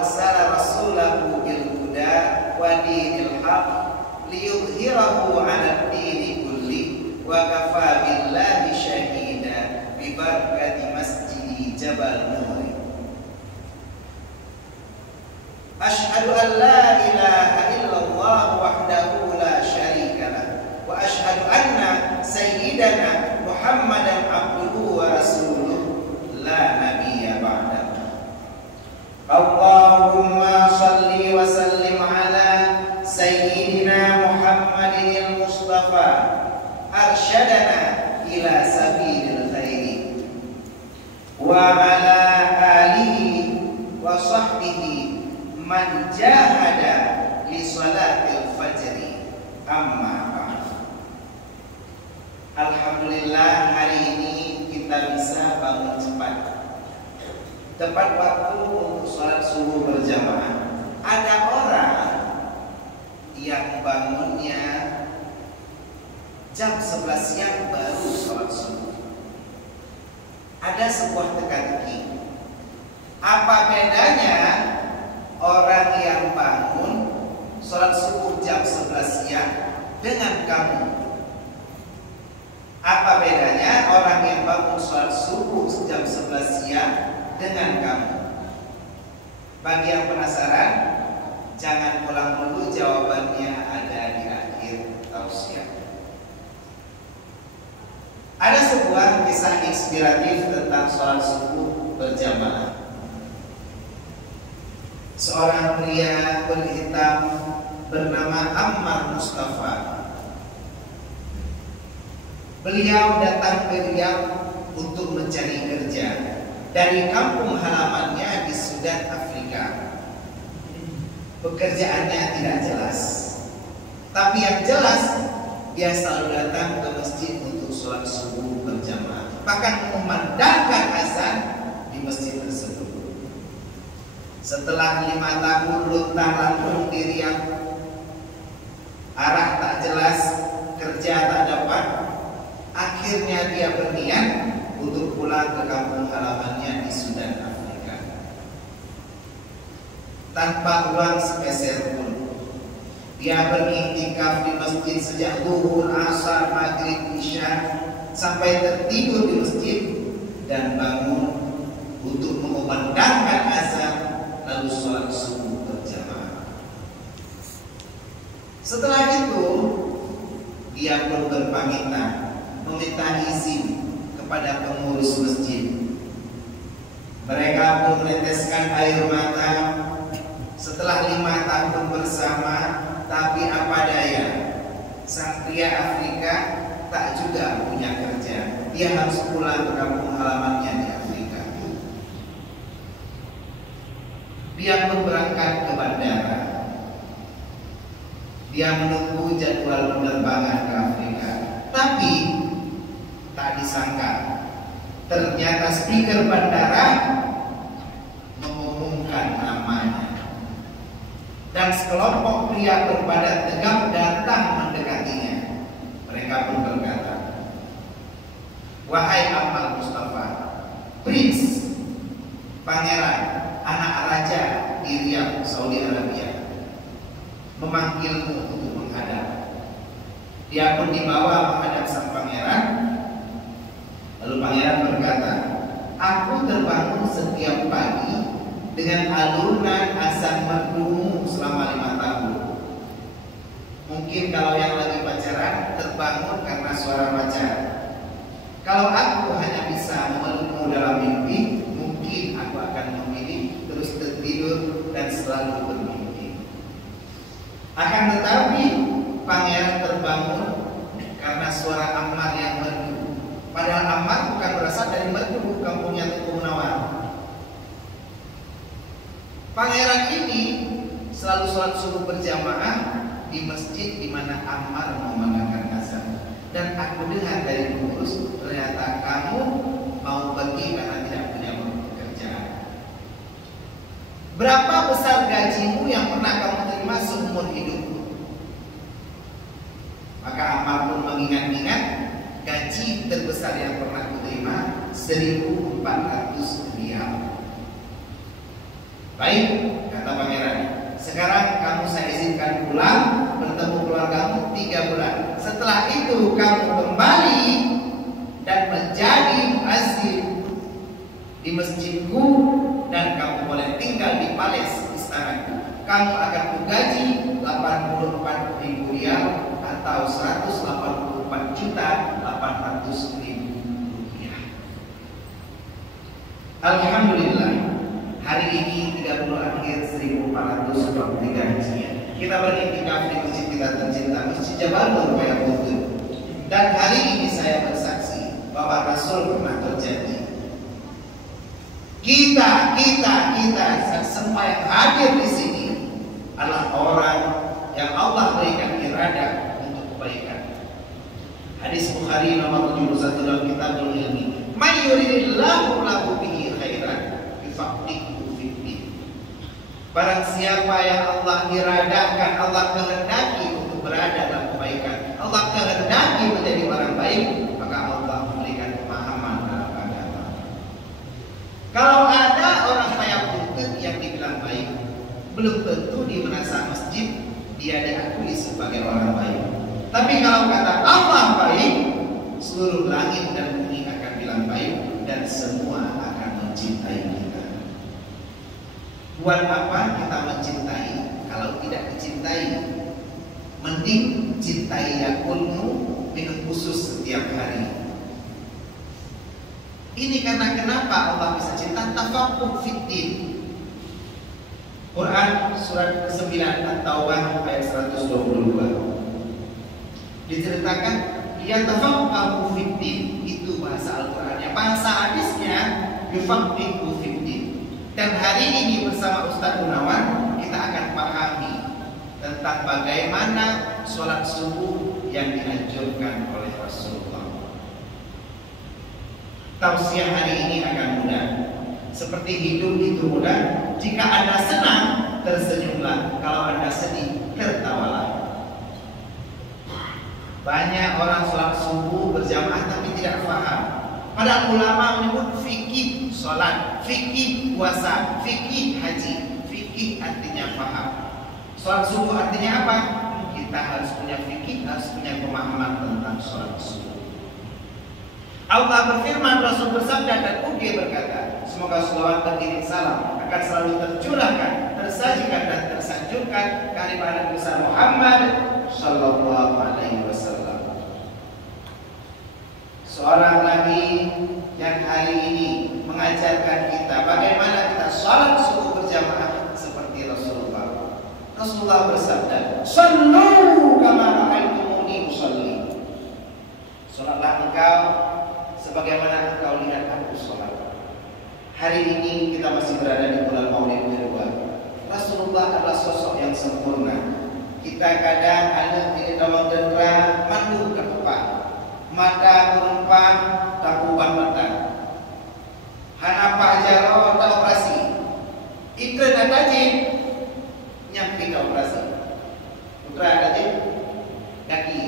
arsala rasulahu bil huda wa dinil haq liyudhhirahu 'ala ad-dini kulli wa kafa billahi shahida bi barakati masjidi Jabal Nur. Asyhadu an la ilaha illallah wahdahu la syarika lah wa asyhadu anna sayyidana Muhammadan abduhu wa rasuluh la nabiyya ba'dahu. Allahumma shalli wa sallim ala sayyidina Muhammadin al-Mustafa arsyadana ila sabilil khairi wa ala alihi wa sahbihi man jahada li salatil fajri amma ba'd. Alhamdulillah hari ini kita bisa bangun cepat, tepat waktu untuk sholat subuh berjamaah. Ada orang yang bangunnya jam 11 siang baru sholat subuh. Ada sebuah teka-teki. Apa bedanya orang yang bangun sholat subuh jam 11 siang dengan kamu? Apa bedanya orang yang bangun sholat subuh jam 11 siang dengan kamu? Bagi yang penasaran, jangan pulang dulu, jawabannya ada di akhir tausiah. Ada sebuah kisah inspiratif tentang sholat subuh berjamaah. Seorang pria berhitam bernama Ammar Mustafa. Beliau datang ke Riyadh untuk mencari kerja dari kampung halamannya di Sudan, Afrika. Pekerjaannya tidak jelas, tapi yang jelas dia selalu datang ke masjid untuk sholat subuh berjamaah, bahkan memandangkan azan di masjid tersebut. Setelah 5 tahun luntang-lantung di Riyadh, arah tak jelas, kerja tak dapat, akhirnya dia berniat untuk pulang ke kampung halamannya di Sudan, Afrika. Tanpa uang sepeser pun, dia beriktikaf di masjid sejak zuhur, asar, maghrib, isya, sampai tertidur di masjid dan bangun untuk mengumandangkan azan lalu sholat subuh berjamaah. Setelah itu dia pun berpamitan meminta izin kepada pengurus masjid. Mereka pun meneteskan air mata. Setelah 5 tahun bersama, tapi apa daya, sang pria Afrika tak juga punya kerja. Dia harus pulang ke kampung halamannya di Afrika. Dia pun berangkat ke bandara. Dia menunggu jadwal penerbangan ke Afrika. Tapi tak disangka, ternyata speaker bandara mengumumkan namanya. Dan sekelompok pria berbadan tegap datang mendekatinya. Mereka pun berkata, "Wahai Ammar Mustafa, Prince, Pangeran, anak raja di Riyadh, Saudi Arabia, memanggilmu untuk menghadap." Dia pun dibawa menghadap sang pangeran. Lalu pangeran berkata, "Aku terbangun setiap pagi dengan alunan azan merdu selama 5 tahun. Mungkin kalau yang lagi pacaran terbangun karena suara pacar. Kalau aku hanya bisa memelukmu dalam mimpi, mungkin aku akan memilih terus tertidur dan selalu bermimpi." Akan tetapi pangeran terbangun karena suara Ammar yang merdu. Padahal Ammar bukan berasal dari merdu, kampungnya Tuku Munawar. Pangeran ini selalu sholat subuh berjamaah di masjid di mana Ammar memandangkan azan. Dan aku dengar dari pengurus, ternyata kamu mau pergi karena tidak punya pekerjaan. Berapa besar gajimu yang pernah kamu terima seumur hidupmu? Maka Ammar pun mengingat-ingat, gaji terbesar yang pernah aku terima 1.400 riyal. Baik, kata pangeran. Sekarang kamu saya izinkan pulang, bertemu keluargamu 3 bulan. Setelah itu kamu kembali dan menjadi azim di masjidku, dan kamu boleh tinggal di palace istanaku. Kamu akan kugaji 84.000 rial atau 184.800.000 rupiah. Alhamdulillah, hari ini 30 akhir 1443 Hijriah. Kita beriktikaf di masjid kita tercinta, Masjid Jabal Nur Bayakutub. Dan hari ini saya bersaksi bahwa Rasul pernah berjanji, kita semua yang hadir di sini adalah orang yang Allah berikan iradah untuk kebaikan. Hadis Bukhari nomor 71 dalam Kitabul Ilmi. May yuridillahu lahu bihi khairan yufaqihuhu fid-din. Barang siapa yang Allah iradahkan, Allah kehendaki untuk berada dalam kebaikan, Allah kehendaki menjadi orang baik, maka Allah memberikan pemahaman dalam agama. Kalau ada orang Bayakutub yang dibilang baik, belum tentu di menasa masjid dia diakui sebagai orang baik. Tapi kalau kata Allah baik, seluruh langit dan bumi akan bilang baik, dan semua akan mencintai kita. Buat apa kita mencintai kalau tidak dicintai? Mending cintai yakulmu, minum khusus setiap hari. Ini karena kenapa Allah bisa cinta? Tafaqquh fiddin. Quran surat ke-9 At-Taubah ayat 122. Diceritakan yatafaqahu fiddin, itu bahasa Al-Qur'annya. Bahasa hadisnya yufaqihu fiddin. Dan hari ini bersama Ustaz Gunawan kita akan pahami tentang bagaimana sholat subuh yang dianjurkan oleh Rasulullah. Tausiah hari ini akan mudah. Seperti hidup itu mudah. Jika Anda senang, tersenyumlah. Kalau Anda sedih, tertawalah. Banyak orang sholat subuh berjamaah tapi tidak paham. Padahal ulama menyebut fikih sholat, fikih puasa, fikih haji. Fikih artinya paham. Sholat subuh artinya apa? Kita harus punya fikih, harus punya pemahaman tentang sholat subuh. Allah berfirman, Rasul bersabda, dan dia berkata, semoga selawat dan iring salam akan selalu tercurahkan, tersajikan dan tersanjungkan kepada Nabi besar Muhammad Sallallahu Alaihi Wasallam. Seorang Nabi yang hari ini mengajarkan kita bagaimana kita sholat subuh berjamaah seperti Rasulullah. Rasulullah bersabda, "Shallu kama ra'aitumuni usolli." Sholatlah engkau sebagaimana engkau lihat aku sholat. Hari ini kita masih berada di bulan Maulid kedua. Rasulullah adalah sosok yang sempurna. Kita kadang ada di dalam dendera mandu ketupat, mata kurempang takuban mata. Hanapa jaro tak operasi. Iklan ada nyampe ke operasi. Putra ada kaki.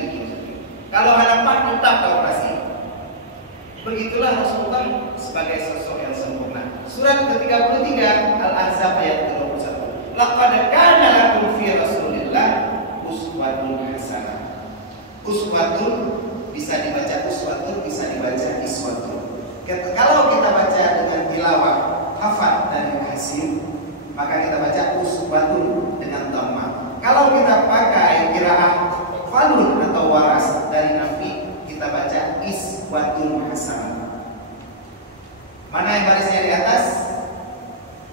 Kalau hanapa tetap ke operasi. Begitulah Rasulullah sebagai sosok yang sempurna. Surat ke-33 Al-Ahzab ayat 21. Laqad kana lakum fi Rasulillah uswatun hasanah. Uswatun bisa dibaca uswatun, bisa dibaca iswatun. Kalau kita baca dengan tilawah hafal dari hasil, maka kita baca uswatun dengan dhamma. Kalau kita pakai qiraah falun atau waras dari Nafi, kita baca iswatun hasanah. Mana yang barisnya di atas?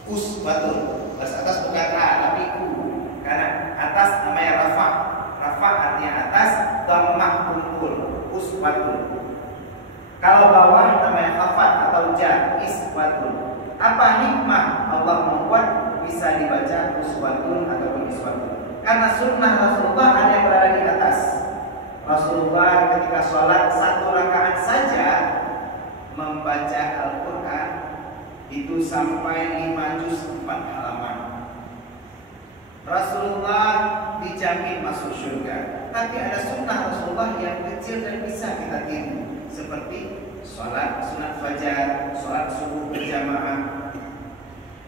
Uswatun. Baris atas bukan A tapi U. Karena atas namanya rafa. Rafa artinya atas, dhammah kumpul. Uswatun. Kalau bawah namanya hafat atau jar, iswatun. Apa hikmah Allah membuat bisa dibaca uswatun ataupun iswatun? Karena sunnah Rasulullah ada yang berada di atas. Rasulullah ketika sholat 1 rakaat saja membaca Al-Quran itu sampai 5 juz 4 halaman. Rasulullah dijamin masuk surga. Tapi ada sunnah Rasulullah yang kecil dan bisa kita tiru, seperti sholat sunat fajar, sholat subuh berjamaah.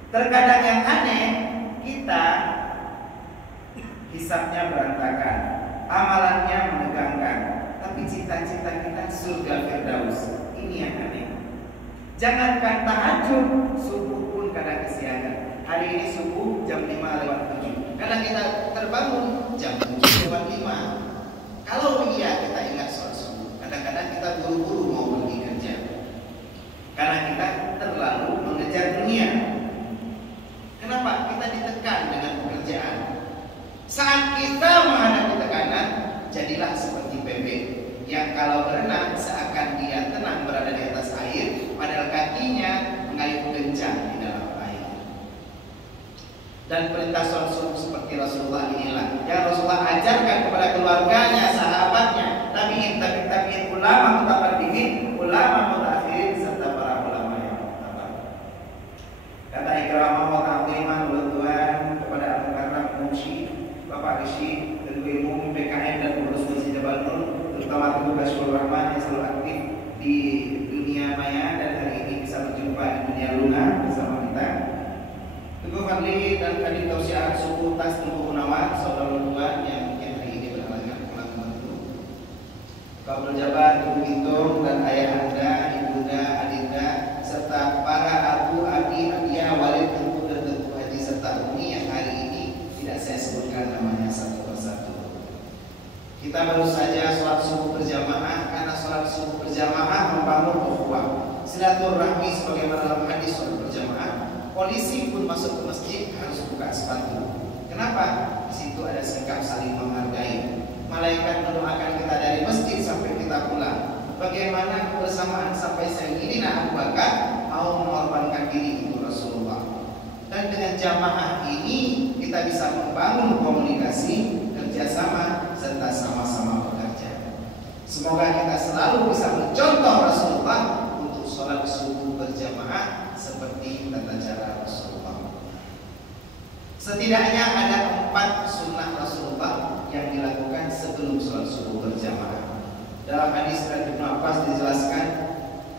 Terkadang yang aneh, kita hisabnya berantakan, amalannya menegangkan, tapi cita-cita kita surga Firdaus. Ini yang aneh. Jangankan tahajud, subuh pun kadang kesiangan. Hari ini subuh jam 5:07. Kadang kita terbangun jam 7:05. Kalau iya kita ingat sholat subuh. Kadang-kadang kita buru-buru mau pergi kerja karena kita terlalu mengejar dunia. Kenapa? Kita ditekan dengan pekerjaan. Saat kita menghadapi tekanan, jadilah seperti bebek yang kalau berenang seakan dia tenang berada di atas air, padahal kakinya mengayuh kencang di dalam air. Dan perintah sholat subuh seperti Rasulullah inilah yang Rasulullah ajarkan kepada keluarganya, sahabatnya, tabi'in, ulama mutaqaddimin, ulama mutakhirin, serta para ulama yang mutabar. Kata Ikramah wa ta'ziman wa Tuhan kepada Al-Mukarram Munshi, Bapak Rishi, Ketua Umum PKM dan pengurus Masjid Jabal Nur, terutama Tugu Bashirul Rahman yang selalu aktif di dunia maya dan hari ini bisa berjumpa di dunia lunar bersama kita. Tugu Fadli dan Kadin Tausiah Suku Tas Tugu Gunawan, saudara Tuhan yang mungkin hari ini berhalangan pulang membantu. Kabul Jabar, Tugu Gintung dan ayah anda, ibunda, adinda, serta para abu, abi, abiyah, walid, tentu dan tentu haji serta umi yang hari ini tidak saya sebutkan namanya satu persatu. Kita baru saja sholat subuh berjamaah, karena sholat subuh berjamaah membangun ukhuwah, silaturahmi sebagaimana dalam hadis sholat berjamaah. Polisi pun masuk ke masjid harus buka sepatu. Kenapa? Di situ ada sikap saling menghargai. Malaikat mendoakan kita dari masjid sampai kita pulang. Bagaimana kebersamaan sampai Sayyidina Abu Bakar mau mengorbankan diri untuk Rasulullah. Dan dengan jamaah ini kita bisa membangun komunikasi, kerjasama, serta sama-sama bekerja. Semoga kita selalu bisa mencontoh Rasulullah untuk sholat subuh berjamaah seperti tata cara Rasulullah. Setidaknya ada 4 sunnah Rasulullah yang dilakukan sebelum sholat subuh berjamaah. Dalam hadis dari Ibnu Abbas dijelaskan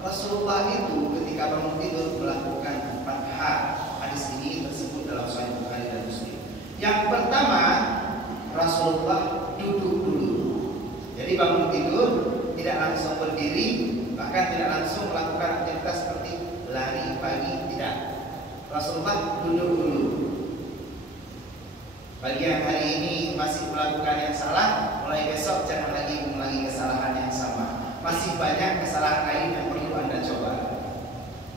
Rasulullah itu ketika bangun tidur melakukan 4 hal. Hadis ini tersebut dalam Sahih Bukhari dan Muslim. Yang pertama, Rasulullah duduk dulu. Jadi bangun tidur tidak langsung berdiri, bahkan tidak langsung melakukan aktivitas seperti lari pagi, tidak. Rasulullah duduk dulu. Bagi yang hari ini masih melakukan yang salah, mulai besok jangan lagi mengulangi kesalahan yang sama. Masih banyak kesalahan lain yang perlu Anda coba.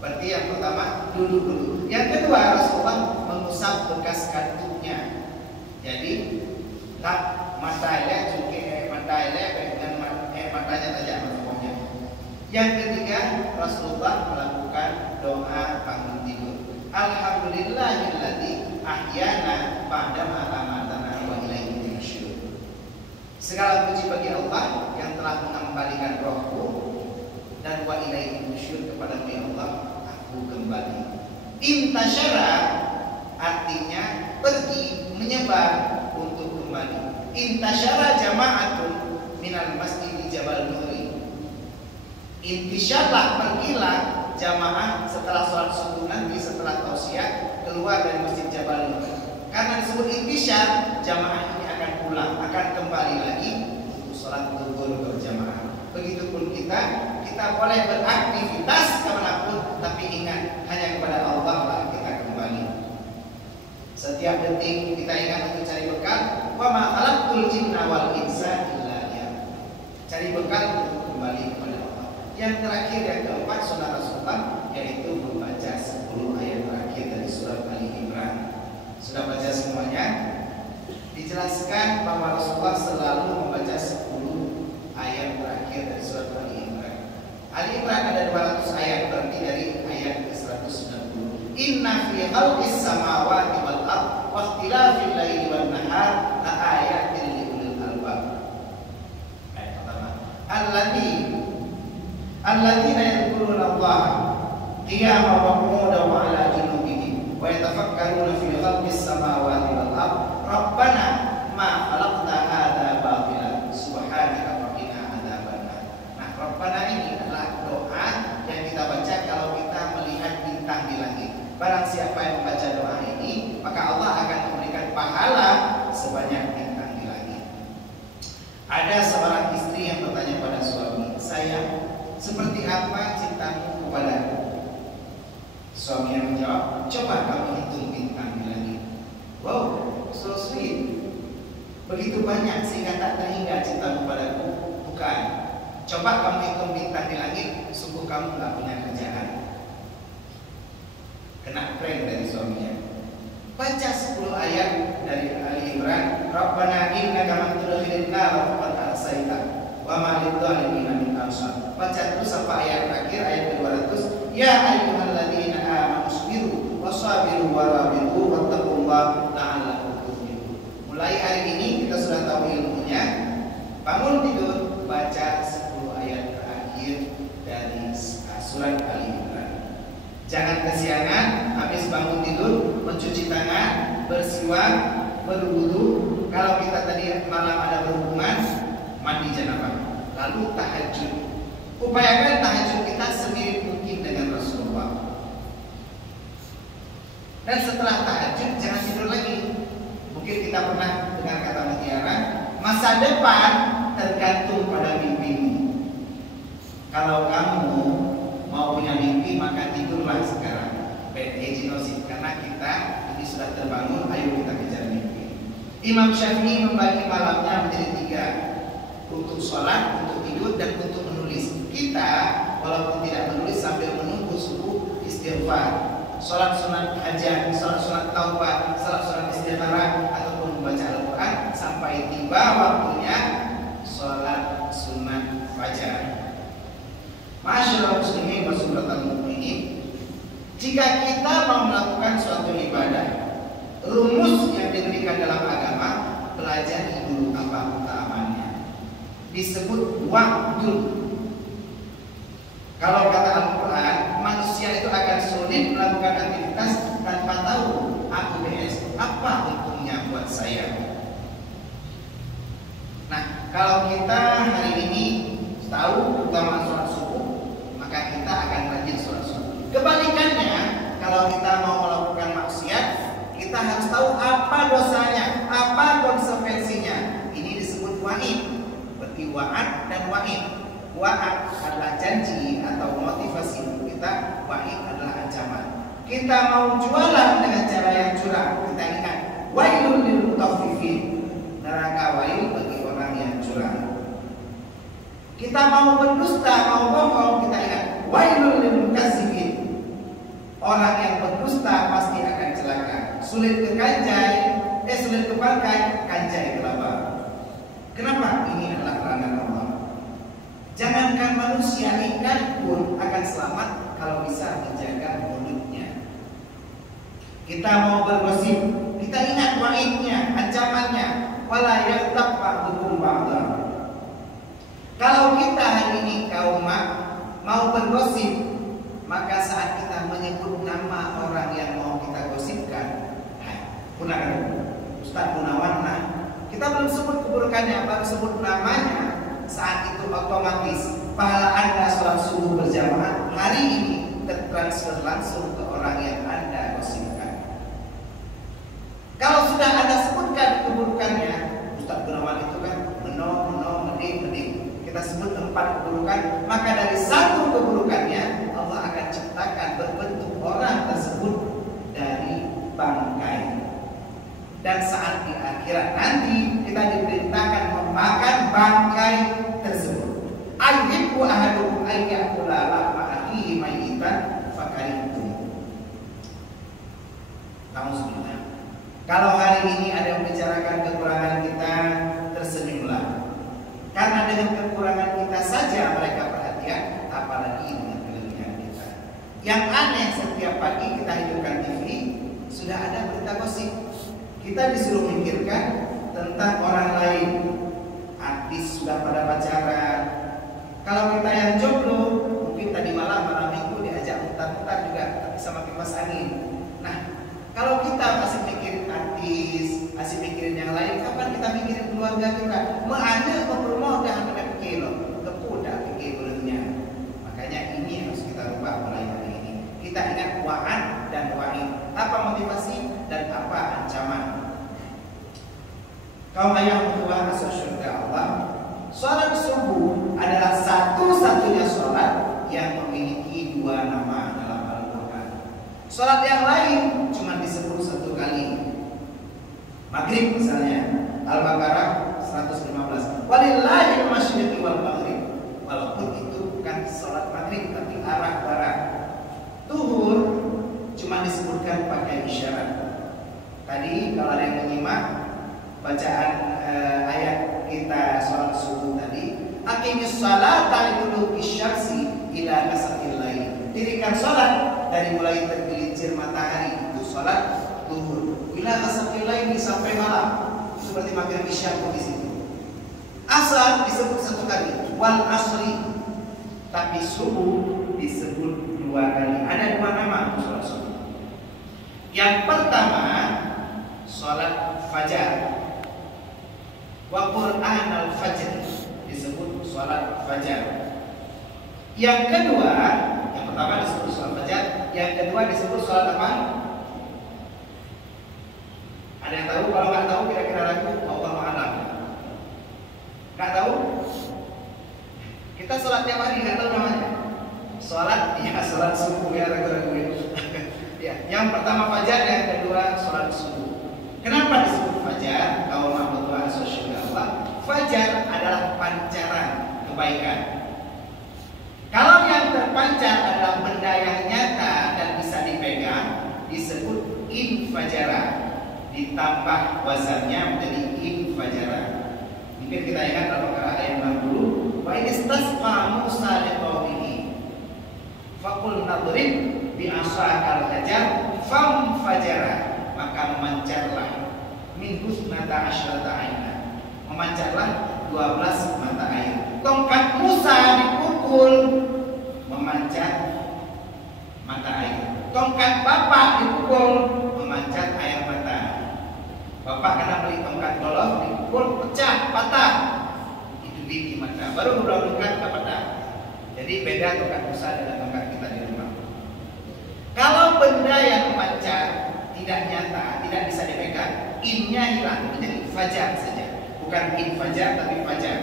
Berarti yang pertama duduk dulu. Yang kedua, Rasulullah mengusap bekas kantuknya. Jadi tak matanya cuci matanya dengan matanya tajam pokoknya. Yang ketiga, Rasulullah melakukan doa bangun tidur. Alhamdulillahilladzi ahyana ba'da ma amatana wa ilaihi nusyur. Segala puji bagi Allah yang telah mengembalikan rohku dan wa ilaihi nusyur, kepada Allah aku kembali. Intasyara artinya pergi, menyebar untuk kembali. Intasyara jama'atun minal masjid Jabal Nuri. Intisyarlah, pergilah jamaah setelah sholat subuh nanti, setelah tausiah keluar dari masjid Jabal Nur. Karena disebut intisyar, jamaah ini akan pulang, akan kembali lagi untuk sholat zuhur berjamaah. Begitupun kita boleh beraktivitas kemanapun, tapi ingat hanya kepada Allah lah kita kembali. Setiap detik kita ingat untuk cari bekal. Wa ma khalaqtul jinna wal insa illa liya'budun. Cari bekal untuk kembali kepada Allah. Yang terakhir, yang keempat, sunnah Rasulullah, yaitu membaca 10 ayat terakhir dari surat Ali Imran. Sudah baca semuanya? Dijelaskan bahwa Rasulullah selalu membaca 10 ayat terakhir dari surat Ali Imran. Ali Imran ada 200 ayat, berarti dari ayat ke-190. Inna fi khalqis samawati wal ardh wa ikhtilafil laili wan nahar la ayatin li ulil albab. Ayat pertama, alladzina yadhkuruna Allah qiyaman wa qu'udan wa 'ala junubihim wa yatafakkaruna fi khalqis samawati wal ardh rabbana ma khalaqta hadza batila subhanaka wa qina adzabannar. Nah, rabbana ini adalah doa yang kita baca kalau kita melihat bintang di langit. Barang siapa yang membaca doa ini, maka Allah akan Suaminya menjawab, coba kamu hitung bintang di langit. Wow, so sweet. Begitu banyak sehingga tak terhingga cintamu padaku. Bukan. Coba kamu hitung bintang di langit, sungguh kamu nggak punya kerjaan. Kena prank dari suaminya. Baca 10 ayat dari Ali Imran. Rabbana innaka man tudkhilin nar faqad ahsayta wa ma lidh-dhalimin min ansar. Baca terus sampai ayat terakhir, ayat ke-200. Ya ayyuhalladzina amanu sabiru wasabiru warabitu wattaqullaha la'allakum tuflihun. Mulai hari ini kita sudah tahu ilmunya. Bangun tidur, baca 10 ayat terakhir dari surat Ali Imran. Jangan kesiangan, habis bangun tidur mencuci tangan, bersiwak, berwudu. Kalau kita tadi malam ada berhubungan, mandi janabah, lalu tahajud. Upayakan tahajud kita semirip mungkin dengan Rasulullah. Dan setelah tahajud jangan tidur lagi. Mungkin kita pernah dengar kata mutiara, masa depan tergantung pada mimpimu. Kalau kamu mau punya mimpi, maka tidurlah sekarang. Bad agenosis, karena kita ini sudah terbangun, ayo kita kejar mimpi. Imam Syafi'i membagi malamnya menjadi 3, untuk sholat, untuk tidur, dan untuk menulis. Kita walaupun tidak menulis sambil menunggu subuh, istighfar, sholat sunat hajat, sholat sunat taubah, sholat sunat istighfar, ataupun membaca Al-Quran sampai tiba waktunya sholat sunat fajar. Masyaallah muslimin wa suratul mukminin, jika kita mau melakukan suatu ibadah, rumus yang diberikan dalam agama, pelajari dulu apa utamanya. Disebut waktu. Kalau kata Al-Quran, manusia itu akan sulit melakukan aktivitas tanpa tahu AUBS, apa untungnya buat saya. Nah, kalau kita hari ini tahu keutamaan sholat subuh, maka kita akan rajin sholat subuh. Kebalikannya, kalau kita mau melakukan maksiat, kita harus tahu apa dosanya, apa konsekuensinya. Ini disebut wa'id. Berarti wa'ad dan wa'id. Wa'ad adalah janji atau motivasi untuk kita, wa'id adalah ancaman. Kita mau jualan dengan cara yang curang, kita ingat wailul lil mutaffifin, neraka wail bagi orang yang curang. Kita mau berdusta, mau bohong, kita ingat wailul lil mukazzibin, orang yang berdusta pasti akan celaka. Sulit ke kanjai, sulit ke bangkai, kanjai ke laba. Kenapa? Ini adalah kerangan Allah. Jangankan manusia, ikan pun akan selamat kalau bisa menjaga mulutnya. Kita mau bergosip, kita ingat wa'idnya, ancamannya, wala yaghtab ba'dukum ba'dhan. Kalau kita hari ini kaum mau bergosip, maka saat kita menyebut nama orang yang mau kita gosipkan, Ustaz Gunawan, kita belum sebut keburukannya, baru sebut namanya. Saat itu otomatis pahala Anda sholat subuh berjamaah hari ini tertransfer langsung ke orang yang Anda gosipkan. Kalau sudah Anda sebutkan keburukannya, Ustaz Gunawan itu kan mending. Kita sebut 4 keburukan, maka dari 1 keburukannya Allah akan ciptakan berbentuk orang tersebut dari bangkai. Dan saat di akhirat nanti kita diperintahkan memakan bangkai tersebut. Ayyuhibbu ahadukum an ya'kula lahma akhihi mayyitan fakarihtum. Alhamdulillah. Kalau hari ini ada yang membicarakan kekurangan kita, tersenyumlah. Karena dengan kekurangan kita saja mereka perhatian, apalagi dengan kelebihan kita. Yang aneh, setiap pagi kita hidupkan TV, sudah ada berita gosip. Kita disuruh mikirkan tentang orang lain. Artis sudah pada pacaran. Kalau kita yang jomblo, mungkin tadi malam minggu diajak mutar-mutar juga, tapi sama kipas angin. Nah, kalau kita masih mikirin artis, masih mikirin yang lain, kapan kita mikirin keluarga kita? Ada mempromo dah pikir loh, kepudah pikir bulannya. Makanya ini harus kita rubah mulai hari ini. Kita ingat wa'ad dan wa'id. Apa motivasi dan apa ancaman? Kaum ayah Tuhan asal surga Allah, sholat subuh adalah satu-satunya sholat yang memiliki 2 nama dalam Al-Quran. Sholat yang lain cuma disebut satu kali. Maghrib misalnya, Al-Baqarah 115. Walillahil masyriqi wal maghrib. Walaupun itu bukan sholat maghrib tapi arah barat. Tuhur cuma disebutkan pakai isyarat. Tadi kalau ada yang menyimak bacaan ayat kita sholat subuh tadi, aqimis sholata liduluki syamsi ila ghasaqil lail. Dirikan sholat dari mulai tergelincir matahari, itu sholat zuhur. Ila ghasaqil lail sampai malam. Seperti maghrib isya pun di situ. Asar disebut satu kali, wal asri. Tapi subuh disebut dua kali. Ada dua nama sholat subuh. Yang pertama sholat fajar. Wa Qur'an al-fajr disebut sholat fajar. Yang kedua, yang pertama disebut sholat fajar, yang kedua disebut sholat apa? Ada yang tahu? Kalau nggak tahu kira-kira lagu Allahu a'lam. Nggak tahu? Kita sholat tiap hari nggak tahu namanya. Sholat, ya sholat subuh ya ragu-ragu ya. Yang pertama fajar, yang kedua sholat subuh. Kenapa disebut fajar? Kalau Muhammad wa Allah, fajar adalah pancaran kebaikan. Kalau yang terpancar adalah benda yang nyata dan bisa dipegang, disebut infajara. Ditambah wazannya menjadi infajara. Mungkin kita ingat Al-Baqarah ayat 60. Wa istasqa Musa liqaumihi faqul nadrib bi asakal hajar famfajara, maka memancarlah min husnata asyrata aina, memancarlah 12 mata air. Tongkat Musa dipukul, memancar mata air. Tongkat bapak dipukul, memancar air mata. Bapak kena beli tongkat golf, dipukul pecah, patah. Itu biji mata. Baru bulan-bulan patah. Jadi beda tongkat Musa dengan tongkat kita di rumah. Kalau benda yang memancar tidak nyata, tidak bisa dipegang, innya hilang, menjadi fajar saja. Bukan in fajar tapi fajar.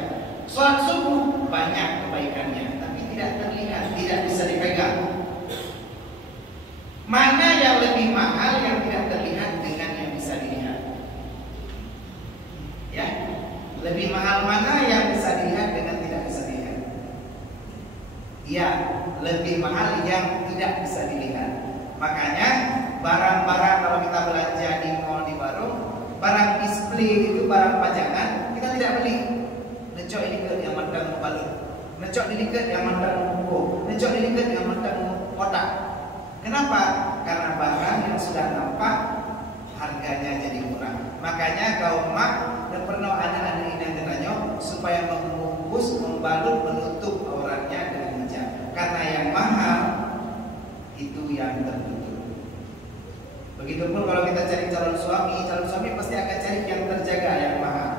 Sholat subuh banyak kebaikannya, tapi tidak terlihat, tidak bisa dipegang. Mana yang lebih mahal yang tidak terlihat dengan yang bisa dilihat? Ya, lebih mahal mana yang bisa dilihat dengan tidak bisa dilihat? Ya, lebih mahal yang tidak bisa dilihat. Makanya barang-barang kalau kita belanja di mall, di warung, barang display itu barang pajangan kita tidak beli. Necok ini ke yang mandang balut, necok ini ke yang mandang buku, necok ini ke yang mandang kotak. Kenapa? Karena barang yang sudah nampak harganya jadi murah. Makanya kaum mak dan pernah anak-anak ini yang ditanya supaya membungkus, membalut, menutup auratnya dengan hijab. Karena yang mahal itu yang tertutup. Begitupun kalau kita cari calon suami pasti akan cari yang terjaga, yang mahal.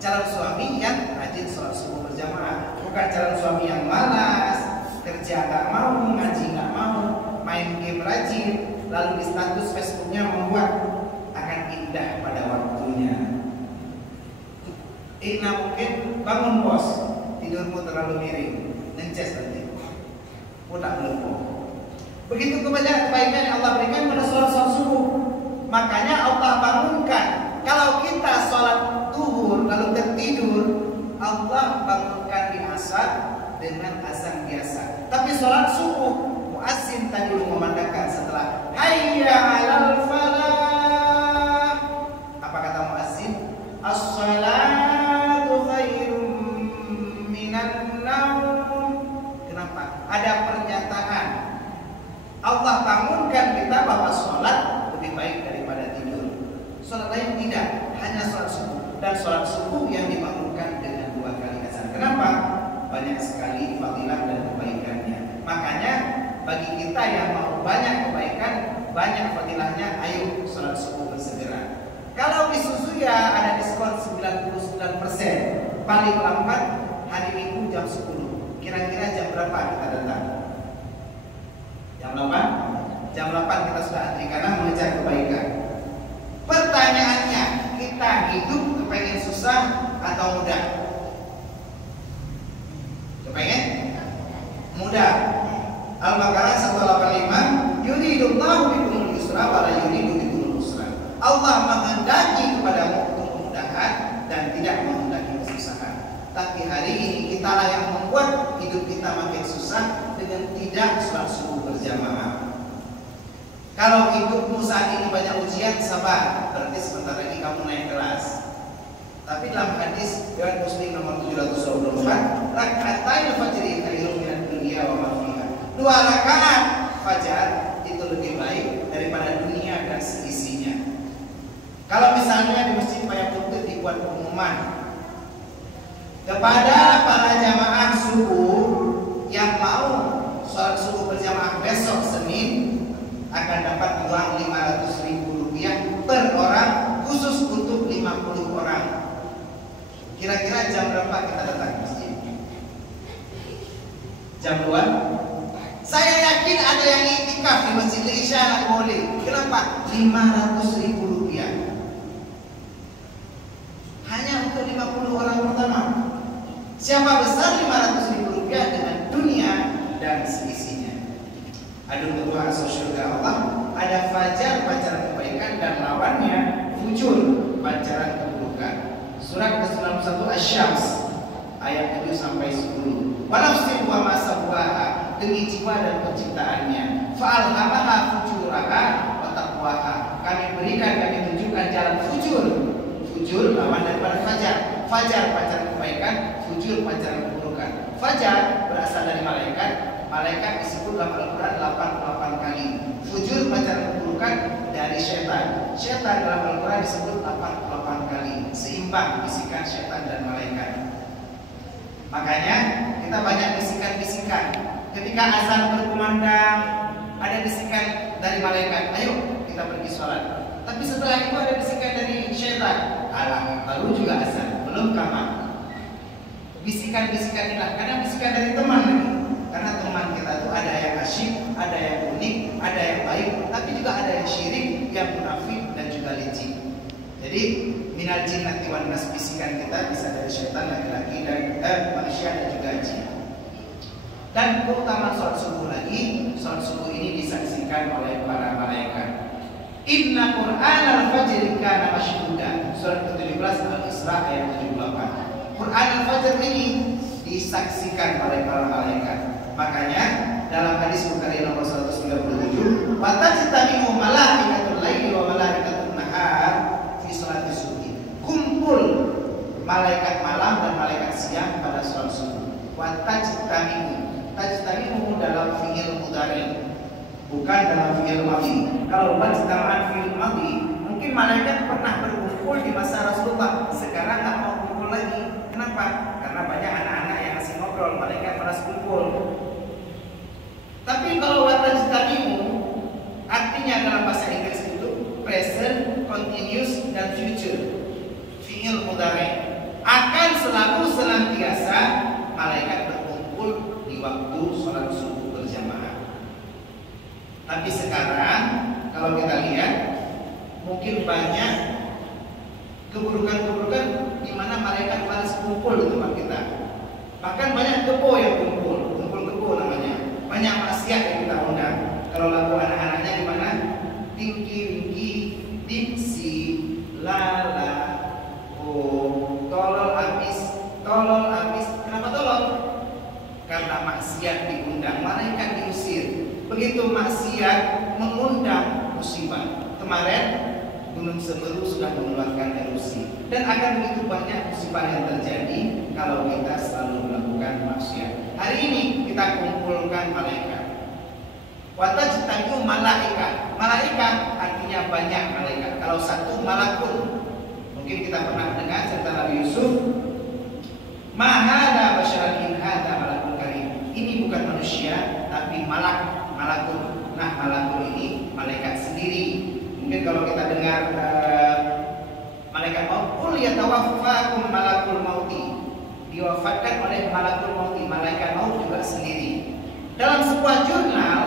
Calon suami yang rajin sholat subuh berjamaah, bukan calon suami yang malas, kerja nggak mau, ngaji nggak mau, main game rajin, lalu di status Facebooknya membuat akan indah pada waktunya. Mungkin bangun bos, tidurmu terlalu miring, ngeces nanti, udah melumpuh. Begitu kebaikan yang Allah berikan pada sholat subuh. Makanya Allah bangunkan. Kalau kita sholat zuhur lalu tertidur, Allah bangunkan di asar dengan azan biasa. Tapi sholat subuh, muazzin tadi memandangkan setelah hayya 'alal falah. Apa kata muazzin? As-salatu khairum minan naum. Kenapa? Ada pernyataan. Allah bangunkan kita bahwa sholat lebih baik daripada tidur. Sholat lain tidak, hanya sholat subuh. Dan sholat subuh yang dibangunkan dengan 2 kali azan. Kenapa? Banyak sekali fadilah dan kebaikannya. Makanya bagi kita yang mau banyak kebaikan, banyak fadilahnya, ayo sholat subuh bersegera. Kalau di Suzuya ada diskon 99%, paling lambat hari Minggu jam 10. Kira-kira jam berapa kita datang? Jam 8? Jam 8 kita sudah antri karena mengejar kebaikan. Pertanyaannya, kita hidup kepengen susah atau mudah? Kepengen? Mudah. Al-Baqarah 185, yuridullahu bikum Allah menghendaki kepadamu untuk kemudahan dan tidak menghendaki kesusahan. Tapi hari ini kitalah yang membuat hidup kita makin susah dengan tidak sholat subuh berjamaah. Kalau hidupmu saat ini banyak ujian, sabar, berarti sebentar lagi kamu naik kelas. Tapi dalam hadis riwayat Muslim nomor 724, rakaatain fajri khairun minad dunya wa ma fiha. 2 rakaat fajar itu lebih baik daripada dunia dan seisinya. Kalau misalnya di Masjid Payakumbuh dibuat pengumuman kepada para jamaah subuh yang mau sholat subuh berjamaah besok Senin akan dapat uang Rp500.000 per orang khusus untuk 50 orang. Kira-kira jam berapa kita datang ke masjid? Jam 2? Saya yakin ada yang iktikaf di Masjid Isya nggak boleh. Kenapa? Rp500.000 hanya untuk 50 orang pertama. Siapa besar Rp500.000 dengan dunia dan seisinya. Adu kedua asal surga Allah. Ada fajar, pancaran kebaikan, dan lawannya fujur, pancaran keburukan. Surat ke-91 Asy-Syams ayat 7 sampai 10. Wa nafsin wa ma sawwaha, demi jiwa dan penciptaannya. Fa'alhamaha fujuraha wa taqwaha. Kami berikan, kami tunjukkan jalan fujur. Fujur lawan daripada fajar. Fajar pancaran kebaikan, fujur pancaran keburukan. Fajar berasal dari malaikat. Malaikat disebut dalam Al-Quran 88 kali. Fujur pancaran keburukan dari syaitan. Syaitan dalam Al-Quran disebut 88 kali. Seimbang bisikan syaitan dan malaikat. Makanya kita banyak bisikan-bisikan. Ketika azan berkumandang, ada bisikan dari malaikat, ayo kita pergi sholat. Tapi setelah itu ada bisikan dari syaitan, alah baru juga azan, belum kamar. Bisikan-bisikan inilah, karena bisikan dari teman lagi. Karena teman kita tuh ada yang asyik, ada yang unik, ada yang baik, tapi juga ada yang syirik, yang munafik, dan juga licik. Jadi minal jinnati wan nas, bisikan kita bisa dari syaitan laki-laki dan manusia dan juga jin. Dan keutamaan sholat subuh lagi, sholat subuh ini disaksikan oleh para malaikat. Inna Qur'an al-Fajr kana mashhuda. Surat ke-17 Al-Isra ayat 78. Qur'an al-Fajr ini disaksikan oleh para malaikat. Makanya dalam hadis Bukhari nomor 137, wa tajtami'u malaikatul laili wa malaikatul nahar fi sholati subuh. Kumpul malaikat malam dan malaikat siang pada sholat subuh. Wa tajtami'u. Tajtami'u dalam fi'il mudhari, bukan dalam fi'il madhi. Kalau tajtama'an fi'il madhi, mungkin malaikat pernah berkumpul di masa Rasulullah, sekarang nggak mau kumpul lagi. Kenapa? Karena banyak anak-anak yang masih ngobrol, malaikat pernah kumpul. Tapi kalau tajtami'u artinya dalam bahasa Inggris itu present, continuous, dan future. Fi'il mudhari akan selalu senantiasa malaikat berkumpul di waktu sholat subuh berjamaah. Tapi sekarang kalau kita lihat mungkin banyak keburukan-keburukan di mana malaikat malas kumpul di tempat kita. Bahkan banyak kebo yang kumpul kebo namanya. Banyak maksiat yang kita undang. Kalau lagu anak-anaknya di mana? Tinggi-tinggi, dipsi, lala, oh, tolol abis. Kenapa tolol? Karena maksiat diundang, malaikat diusir. Begitu maksiat mengundang musibah. Kemarin Gunung Semeru sudah mengeluarkan erupsi, dan akan begitu banyak musibah yang terjadi kalau kita selalu melakukan maksiat. Hari ini kita kumpulkan malaikat. Wa tajtami'u malaikat. Malaikat artinya banyak malaikat. Kalau satu malakun, mungkin kita pernah dengar cerita Nabi Yusuf. Ma hada basyaran in hada malakun karim. Ini bukan manusia tapi malakun. Nah, malakun ini malaikat sendiri. Mungkin kalau kita dengar malaikat maut, qul yatawaffakum malakul mauti, diwafatkan oleh malakul mauti, malaikat maut juga sendiri. Dalam sebuah jurnal,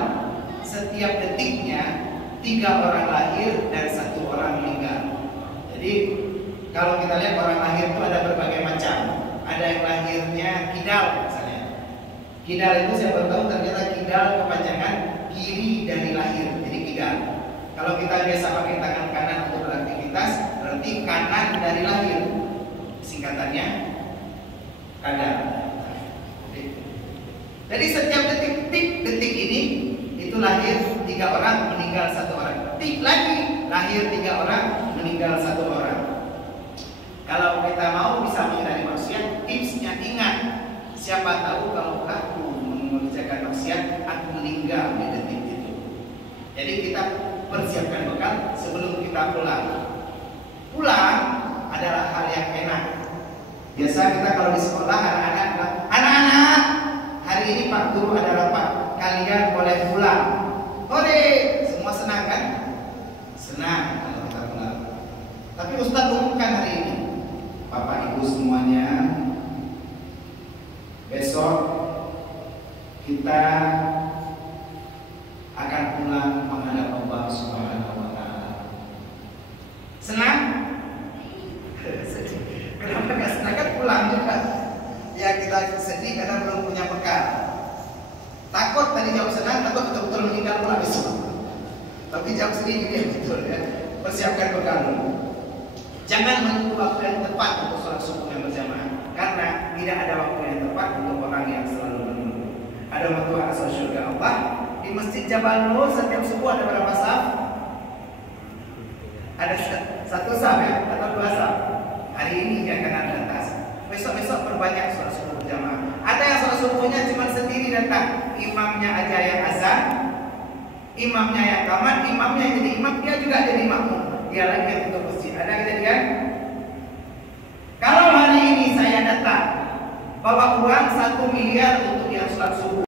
setiap detiknya 3 orang lahir dan 1 orang meninggal. Jadi kalau kita lihat orang lahir itu ada berbagai macam. Ada yang lahirnya kidal misalnya. Kidal itu saya baru tahu ternyata kidal kepanjangan kiri dari lahir, jadi kidal. Kalau kita biasa pakai tangan kanan untuk beraktivitas hari lahir, singkatannya qadar. Jadi setiap detik ini itu lahir 3 orang, meninggal 1 orang. Detik lagi lahir 3 orang, meninggal 1 orang. Kalau kita mau bisa menghindari maksiat, tipsnya ingat, siapa tahu kalau aku mengerjakan maksiat, aku meninggal di detik itu. Jadi kita persiapkan bekal sebelum kita pulang. Pulang adalah hal yang enak. Biasa kita kalau di sekolah anak-anak, hari ini Pak Guru ada rapat, kalian boleh pulang. Boleh, semua senang kan? Senang kalau kita pulang. Tapi Ustaz umumkan hari ini, Bapak Ibu semuanya, besok kita akan pulang menghadap Allah Subhanahu wa Ta'ala. Senang? Kenapa gak senang? Kan pulang juga. Ya kita sedih karena belum punya bekal. Takut tadi jawab senang, takut betul-betul meninggal pula besok. Tapi jawab sedih juga betul ya. Persiapkan bekal dulu. Jangan menunggu waktu yang tepat untuk sholat subuh yang berjamaah, karena tidak ada waktu yang tepat untuk orang yang selalu menunggu. Ada waktu asal surga Allah di Masjid Jabal Nur. Setiap subuh ada berapa saf? Ada 1 saf ya, atau 2 saf. Hari ini jangan ada atas. Besok-besok perbanyak sholat subuh berjamaah. Ada yang sholat subuhnya cuma sendiri datang, imamnya aja yang azan, imamnya yang qamat, imamnya yang jadi imam, dia juga jadi makmum. Dia lagi yang tutup masjid. Ada kejadian? Kalau hari ini saya datang bawa uang 1 miliar untuk yang sholat subuh,